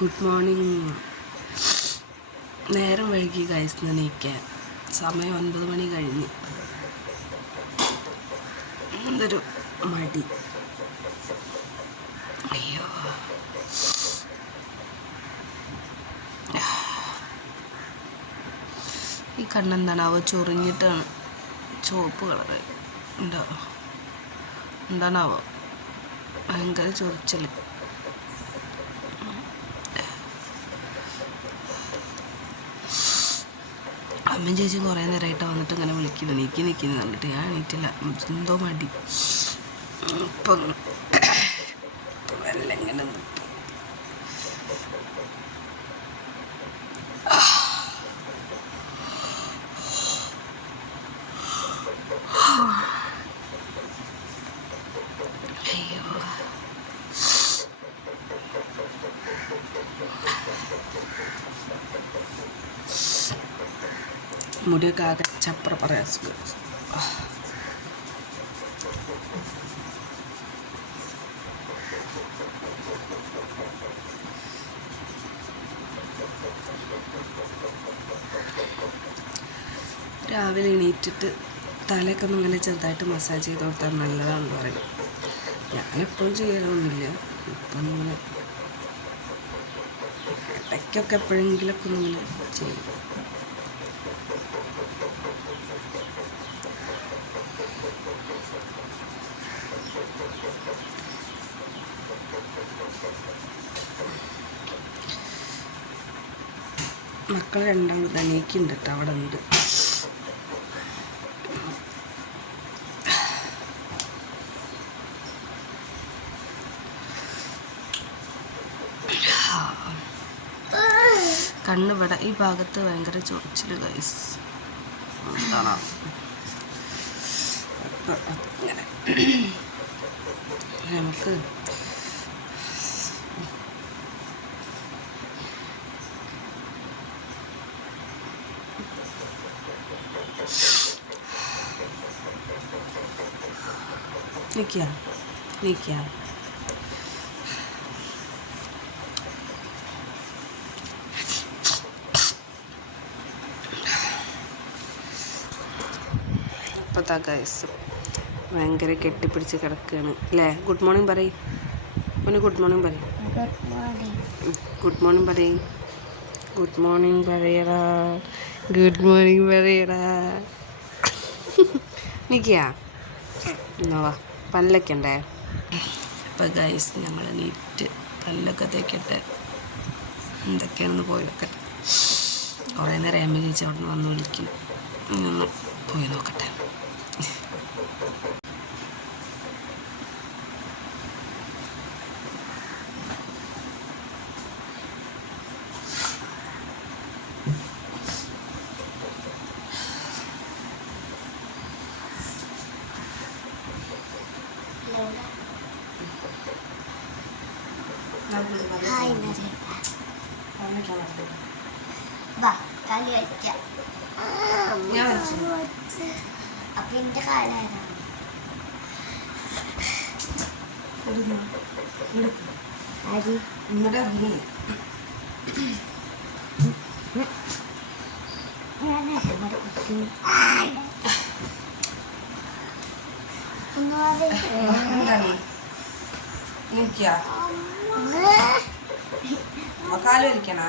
Good morning. നേരം വൈകി guys എണീക്കാൻ. സമയം 9 മണി കഴിഞ്ഞ്. എന്തൊരു മടി. അയ്യോ, ഈ കണ്ണെന്താണാവോ ചൊറിഞ്ഞിട്ടാണ് ചുവപ്പ് കളറ് ഉണ്ടോ, എന്താണാവോ ഭയങ്കര ചൊറിച്ചൽ. അമ്മയും ചേച്ചിയും കുറേ നേരമായിട്ട് വന്നിട്ട് ഇങ്ങനെ വിളിക്കുന്നു, നിൽക്കുന്നു കണ്ടിട്ട് ഞാൻ എണീറ്റില്ല. എന്തോ മടി. ഇപ്പം വല്ല ഇങ്ങനെ അയ്യോ, മുടിയൊക്കെ ആകെ ചപ്പറ പറയാൻ സുഖം. രാവിലെ എണീറ്റിട്ട് തലയൊക്കെ ഒന്ന് ഇങ്ങനെ ചെറുതായിട്ട് മസാജ് ചെയ്ത് കൊടുത്താൽ നല്ലതാണെന്ന് പറയും. ഞാനെപ്പോഴും ചെയ്യലൊന്നുമില്ല. ഇപ്പം ഇങ്ങനെ ഇടയ്ക്കൊക്കെ എപ്പോഴെങ്കിലൊക്കെ ഒന്നിങ്ങനെ ചെയ്യും. മക്കൾ രണ്ടാളും ധനിക്കുന്നുണ്ട് കേട്ടോ, അവിടെ ഉണ്ട്. കണ്ണിവിടെ ഈ ഭാഗത്ത് ഭയങ്കര ചൊറിച്ചിൽ ഗൈസ്. എന്താണോ അങ്ങനെ നമുക്ക് നിൽക്കാം. ഇപ്പോഴത്തെ ഗൈസ് ഭയങ്കര കെട്ടിപ്പിടിച്ച് കിടക്കുകയാണ് അല്ലേ. ഗുഡ് മോർണിംഗ് പറയും മോന്. ഗുഡ് മോർണിംഗ് പറയും. ഗുഡ് മോർണിംഗ് പറയും. ഗുഡ് മോർണിംഗ് പറയടാ. ഗുഡ് മോർണിംഗ് പറയടാ. നിൽക്കുക എന്നാ പല്ലൊക്കെ ഉണ്ടേ. അപ്പോൾ ഗൈസ് ഞങ്ങൾ നീറ്റ് പല്ലൊക്കെ തേക്കട്ടെ. എന്തൊക്കെയാണെന്ന് പോയി നോക്കട്ടെ. കുറേ നേരം അമ്മ ചേച്ചി അവിടെ നിന്ന് വന്ന് വിളിക്കുന്നു. ഒന്ന് പോയി നോക്കട്ടെ. അപ്പൊ എന്റെ കാലാണ് കാല് വലിക്കണ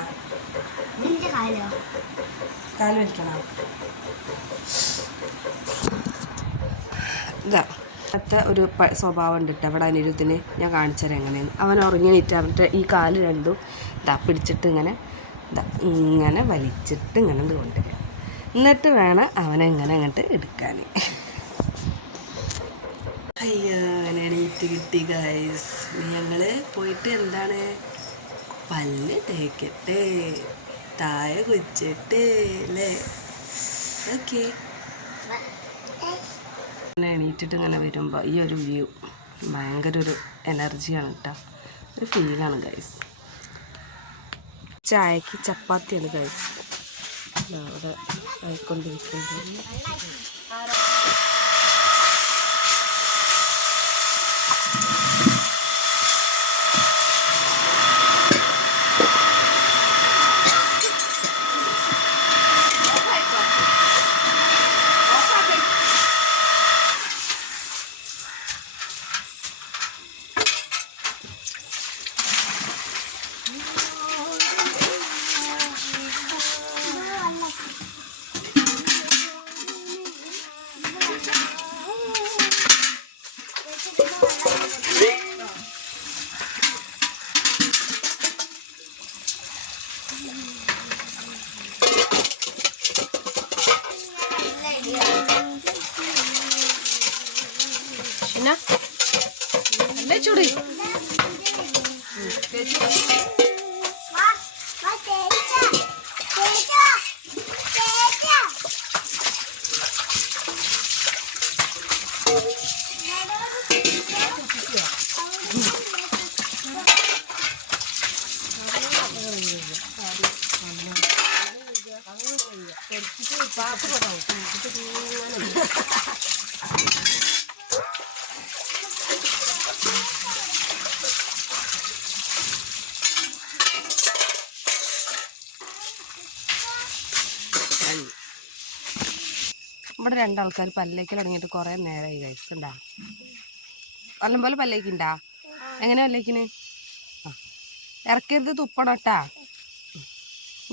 ഇതാ അത്തെ ഒരു സ്വഭാവം ഉണ്ട് കേട്ടോ അവിടെ അനിരുദ്ധിന്. ഞാൻ കാണിച്ചു തരാം എങ്ങനെയാണ്. അവൻ ഉറങ്ങി നീറ്റ് അവൻ്റെ ഈ കാല് രണ്ടും ഇതാ പിടിച്ചിട്ട് ഇങ്ങനെ വലിച്ചിട്ട് ഇങ്ങനെ കൊണ്ടുവരും. എന്നിട്ട് വേണം അവനെ ഇങ്ങനെ അങ്ങോട്ട് എടുക്കാൻ. അയ്യോ, അങ്ങനെ എണീറ്റ് കിട്ടി ഗൈസ്. ഞങ്ങൾ പോയിട്ട് എന്താണ് പല്ല് തേക്കട്ടെ, താഴെ കുച്ചിട്ട് അല്ലേ. ഓക്കെ. അങ്ങനെ എണീറ്റിട്ട് ഇങ്ങനെ വരുമ്പോൾ ഈ ഒരു വ്യൂ ഭയങ്കര ഒരു എനർജിയാണ് കേട്ടോ, ഒരു ഫീലാണ് ഗൈസ്. ചായക്ക് ചപ്പാത്തിയാണ് ഗൈസ് അവിടെ ആയിക്കൊണ്ടിരിക്കുന്നത്. ഇവിടെ രണ്ടാൾക്കാർ പല്ലേക്ക് തുടങ്ങിയിട്ട് കുറേ നേരമായി കഴിച്ചുണ്ടാ. നല്ലപോലെ പല്ലേക്കുണ്ടാ? എങ്ങനെ പല്ലേക്കിന്? ആ ഇറക്കരുത്, തുപ്പണം കേട്ടാ.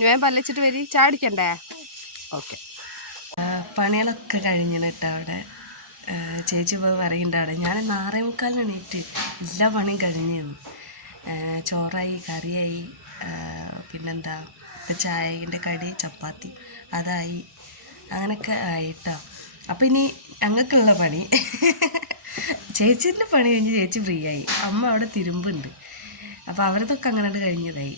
ഞാൻ പല്ലച്ചിട്ട് വരി, ചാടിക്കണ്ടേ? ഓക്കെ. പണികളൊക്കെ കഴിഞ്ഞിട്ട് കേട്ടോ. അവിടെ ചേച്ചി പോയി പറയുന്നുണ്ട്. ഞാൻ 6:45 എണീറ്റ് എല്ലാ പണിയും കഴിഞ്ഞു. ചോറായി, കറിയായി, പിന്നെന്താ ചായൻ്റെ കടി, ചപ്പാത്തി അതായി, അങ്ങനെയൊക്കെ ആയിട്ടോ. അപ്പം ഇനി ഞങ്ങൾക്കുള്ള പണി, ചേച്ചീൻ്റെ പണി കഴിഞ്ഞ് ചേച്ചി ഫ്രീ ആയി. അമ്മ അവിടെ തിരുമ്പുണ്ട്. അപ്പോൾ അവരതൊക്കെ അങ്ങനെ കഴിഞ്ഞതായി.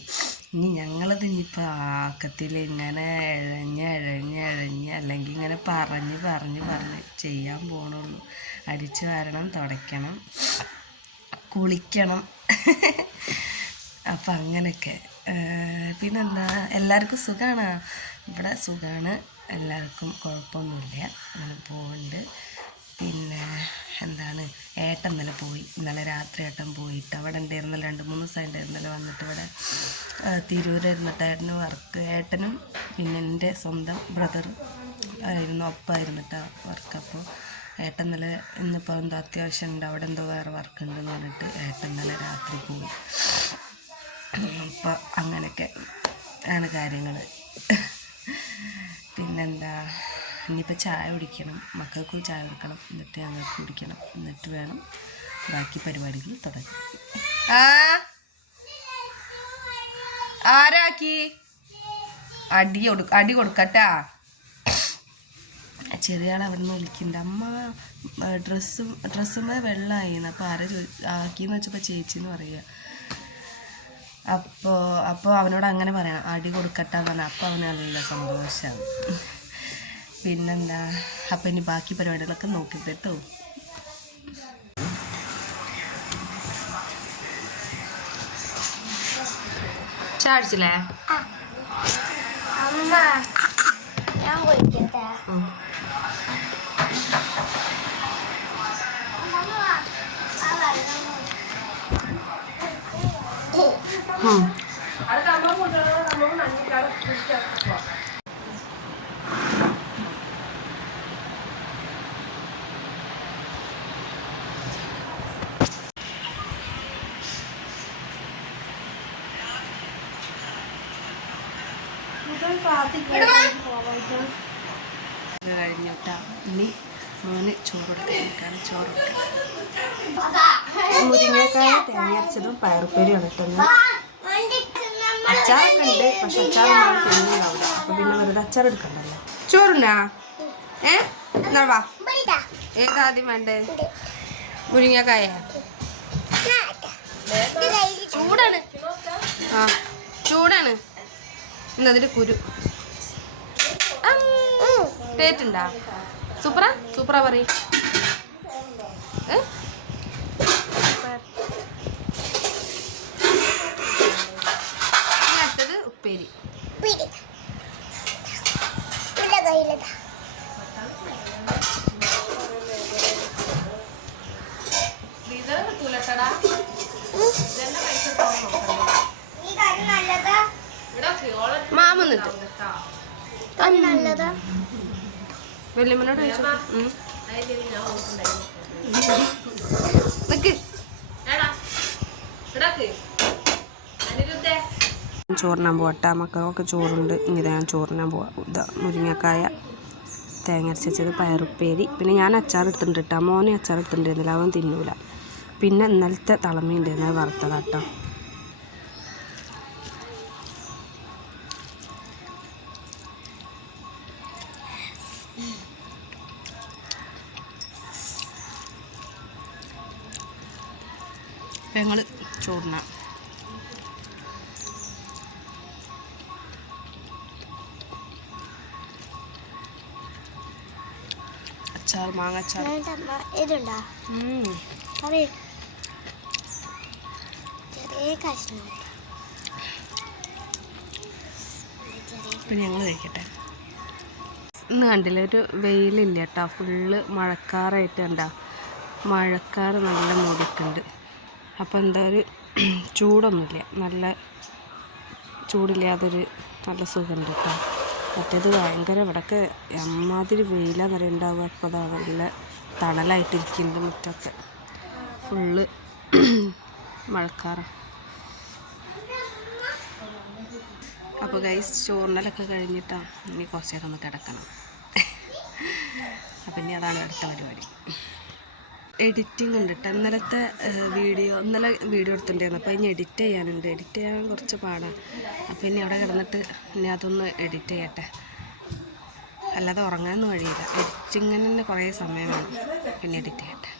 ഇനി ഞങ്ങളത് ഇനിയിപ്പോൾ ആക്കത്തിൽ ഇങ്ങനെ ഇഴഞ്ഞ് അല്ലെങ്കിൽ ഇങ്ങനെ പറഞ്ഞ് ചെയ്യാൻ പോകണുള്ളൂ. അടിച്ചു വാരണം, തുടയ്ക്കണം, കുളിക്കണം. അപ്പം അങ്ങനെയൊക്കെ. പിന്നെന്താ, എല്ലാവർക്കും സുഖമാണ്? ഇവിടെ സുഖമാണ്, എല്ലാവർക്കും കുഴപ്പമൊന്നുമില്ല, അങ്ങനെ പോകുന്നുണ്ട്. പിന്നെ എന്താണ്, ഏട്ടൻ ഇന്നലെ പോയി. ഇന്നലെ രാത്രി ഏട്ടൻ പോയിട്ട് അവിടെ ഉണ്ടായിരുന്നല്ലോ, 2-3 ദിവസം ഉണ്ടായിരുന്നല്ലോ വന്നിട്ട്. ഇവിടെ തിരൂരായിരുന്നിട്ട് ഏട്ടന് വർക്ക്. ഏട്ടനും പിന്നെ എൻ്റെ സ്വന്തം ബ്രദറും ആയിരുന്നു, ഒപ്പമായിരുന്നിട്ടാ വർക്ക്. അപ്പോൾ ഏട്ടൻ ഇന്നലെ, ഇന്നിപ്പോൾ എന്തോ അത്യാവശ്യം ഉണ്ട്, അവിടെ എന്തോ വേറെ വർക്ക് ഉണ്ടെന്ന് പറഞ്ഞിട്ട് ഏട്ടൻ ഇന്നലെ രാത്രി പോയി. അപ്പോൾ അങ്ങനെയൊക്കെ ആണ് കാര്യങ്ങൾ. പിന്നെന്താ, ഇനിയിപ്പോൾ ചായ കുടിക്കണം, മക്കൾക്ക് ചായ കൊടുക്കണം, എന്നിട്ട് ഞങ്ങൾക്ക് കുടിക്കണം, എന്നിട്ട് വേണം ബാക്കി പരിപാടികൾ തുടങ്ങാം. ആരാക്കി അടി കൊടുക്കട്ടാ. ചെറിയ ആൾ അവിടെ നിന്ന് വിളിക്കുന്നുണ്ട്. അമ്മ ഡ്രസ്സുമ്മേ വെള്ളമായിരുന്നു. അപ്പോൾ ആരാ ആക്കിയെന്ന് വെച്ചപ്പോൾ ചേച്ചിന്ന് പറയുക. അപ്പോൾ അവനോട് അങ്ങനെ പറയണം, അടി കൊടുക്കട്ടാന്ന് പറഞ്ഞാൽ. അപ്പോൾ അവന് നല്ല സന്തോഷമാണ്. പിന്നെന്താ, അപ്പം ഇനി ബാക്കി പരിപാടികളൊക്കെ നോക്കിട്ടോ. ചാടിച്ചില്ലേ? കഴിഞ്ഞിട്ടാ. ഇനി മോന് ചോറ് കൊടുക്കാൻ. മുരിങ്ങക്കായ തേങ്ങ അരച്ചതും പയറുപ്പേരിയാണ് ഇട്ടെന്ന്. അച്ചാറൊക്കെ ഉണ്ട്, പക്ഷെ അച്ചാറൊന്നും തെങ്ങുണ്ടാവില്ല. അപ്പം പിന്നെ വെറുതെ അച്ചാർ എടുക്കണ്ടല്ലോ. ചോറുണ്ടാ? എന്നാ വാ. ഏതാദ്യം വേണ്ടേ? മുരിങ്ങക്കായ ചൂടാണ്. ആ ചൂടാണ്. എന്നതിൻ്റെ കുരു ടേറ്റുണ്ടാ? സൂപ്പറാ പറയും. അടുത്തത് ഉപ്പേരി. മാമന്നിട്ട് വെള്ളിമനോട് ചോറിനാൻ പോവാട്ടാ. മക്കൾക്കൊക്കെ ചോറുണ്ട്. ഇനി ഞാൻ ചോറിനാൻ പോവാം. ഇതാ മുരിങ്ങക്കായ തേങ്ങ അരച്ചത്, പയറുപ്പേരി. പിന്നെ ഞാൻ അച്ചാർ എടുത്തിട്ടുണ്ട് കേട്ടോ. മോനെ അച്ചാർ എടുത്തിട്ടുണ്ടായിരുന്നില്ല, അവൻ തിന്നൂല. പിന്നെ ഇന്നലത്തെ തളമീൻ ഉണ്ടായിരുന്നത് വറുത്തതാട്ടോ. ഞങ്ങൾ ചോറിന അച്ചാർ, മാങ്ങ അച്ചാർ. അപ്പം ഞങ്ങൾ കഴിക്കട്ടെ. ഇന്ന് കണ്ടില്ല, ഒരു വെയിലില്ല കേട്ടോ, ഫുള്ള് മഴക്കാറായിട്ട് കണ്ടോ, മഴക്കാറ് നല്ല മൂടിയിട്ടുണ്ട്. അപ്പോൾ എന്താ ഒരു ചൂടൊന്നുമില്ല, നല്ല ചൂടില്ലാതൊരു നല്ല സുഖമുണ്ട് കേട്ടോ. മറ്റേത് ഭയങ്കര ഇവിടെയൊക്കെ എമ്മാതിരി വെയിലാന്ന് പറയുന്നുണ്ടാവുക. അപ്പോൾ അതാ നല്ല തണലായിട്ടിരിക്കുന്നുണ്ട് മുറ്റൊക്കെ, ഫുള്ള് മഴക്കാറാണ്. അപ്പോൾ ഗൈസ് ചോറിനലൊക്കെ കഴിഞ്ഞിട്ടാണ് ഇനി കുറച്ച് നേരം ഒന്ന് കിടക്കണം. അപ്പം ഇനി അതാണ് അടുത്ത പരിപാടി. എഡിറ്റിംഗ് ഉണ്ട് കേട്ടോ. ഇന്നലെ വീഡിയോ എടുത്തിട്ടുണ്ടായിരുന്നു, അപ്പോൾ ഇനി എഡിറ്റ് ചെയ്യാനുണ്ട്. എഡിറ്റ് ചെയ്യാൻ കുറച്ച് പാടാണ്. അപ്പോൾ ഇനി അവിടെ കിടന്നിട്ട് ഇനി അതൊന്ന് എഡിറ്റ് ചെയ്യട്ടെ, അല്ലാതെ ഉറങ്ങാനൊന്നും വഴിയില്ല. എഡിറ്റിങ്ങിന് തന്നെ കുറേ സമയം വേണം. പിന്നെ എഡിറ്റ് ചെയ്യട്ടെ.